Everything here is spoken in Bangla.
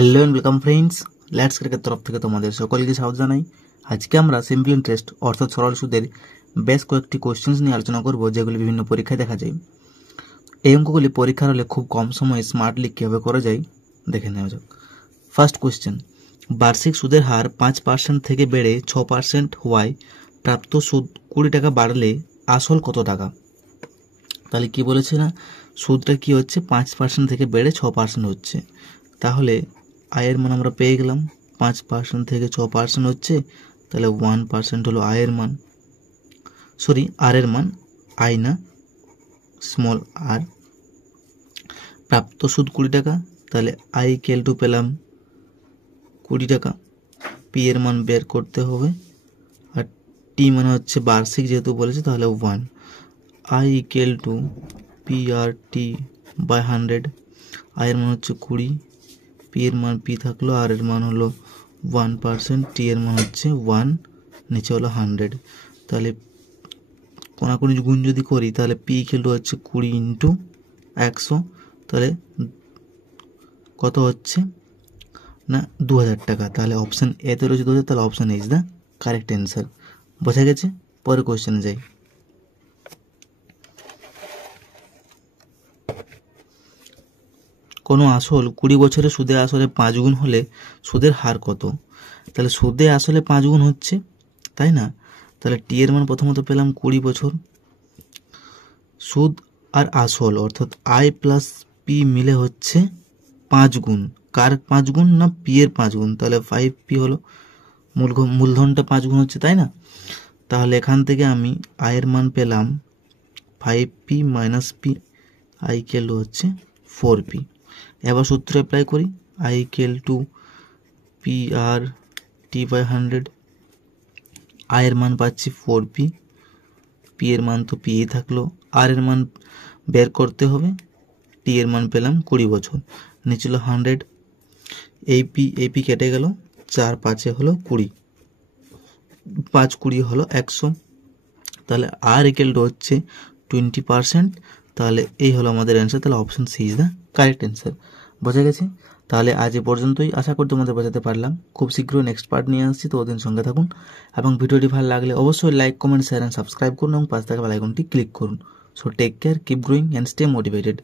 Hello and welcome friends, let's cricket তরফ থেকে তোমাদের সকলকে স্বাগত জানাই। আজকে আমরা সিম্পল ইন্টারেস্ট অর্থাৎ সরল সুদের বেশ কয়েকটি কোশ্চেন্স নিয়ে আলোচনা করব, যেগুলি বিভিন্ন পরীক্ষায় দেখা যায়। এই অঙ্কগুলি পরীক্ষার হলে খুব কম সময়ে স্মার্টলি কীভাবে করা যায় দেখে নেওয়া যাক। ফার্স্ট কোশ্চেন, বার্ষিক সুদের হার 5% থেকে বেড়ে 6% হওয়ায় প্রাপ্ত সুদ 20 টাকা বাড়লে আসল কত টাকা? তাহলে কি বলেছে না, সুদটা কি হচ্ছে 5% থেকে বেড়ে 6% হচ্ছে। তাহলে আয়ের মান আমরা পেয়ে গেলাম, 5% থেকে 6% হচ্ছে, তাহলে 1% হলো আয়ের মান, সরি আর এর মান, আই না স্মল আর। প্রাপ্ত সুদ 20 টাকা, তাহলে আই ইকুয়াল টু পেলাম 20 টাকা। পি এর মান বের করতে হবে, আর টি মানে হচ্ছে বার্ষিক যেহেতু বলেছে, তাহলে 1। I equal to P R T by 100। আয়ের মান হচ্ছে 20, পি এর মান পি থাকলো, আর এর মান হলো 1%, টি এর মান হচ্ছে 1, নিচে হলো 100। তাহলে কোনাকুনি গুণ যদি করি, তাহলে পি ইকুয়াল টু হচ্ছে 20 ইন্টু 100, তাহলে কত হচ্ছে না 2000 টাকা। তাহলে অপশান এতে রয়েছে 2000, তাহলে option is the correct answer. বোঝা গেছে? পরে কোয়েশ্চেনে যাই। কোনো আসল 20 বছরে সুদে আসলে 5 গুণ হলে সুদের হার কত? তাহলে সুদে আসলে 5 গুণ হচ্ছে, তাই না? তাহলে টি এর মান প্রথমত পেলাম 20 বছর। সুদ আর আসল অর্থাৎ আই প্লাস পি মিলে হচ্ছে 5 গুণ। কার 5 গুণ? না পি এর 5 গুণ। তাহলে 5p হলো মূলধনটা 5 গুণ হচ্ছে, তাই না? তাহলে এখান থেকে আমি আয়ের মান পেলাম 5p minus P, I equal to হচ্ছে 4p। এবার সূত্র অ্যাপ্লাই করি, I equal to P R T by 100। আয়ের মান পাচ্ছি 4p, পি এর মান তো পি থাকলো, আর এর মান বের করতে হবে, টি এর মান পেলাম 20 বছর, নিচে হলো 100। এই পি কেটে গেল, 4 5 হলো 20, 5 20 হলো 100। তাহলে আর ইকুয়াল টু হচ্ছে 20%। তাহলে এই হলো আমাদের অ্যান্সার। তাহলে option C is the correct answer. বোঝা গেছে? তাহলে আজ এ পর্যন্তই, আশা করি তোমাদের বোঝাতে পারলাম। খুব শীঘ্রই নেক্সট পার্ট নিয়ে আসছি, তো ওদিন সঙ্গে থাকুন। এবং ভিডিওটি ভালো লাগলে অবশ্যই like, comment, share and subscribe করুন এবং পাশে থাকা বেল আইকনটি ক্লিক করুন। So take care, keep growing and stay motivated.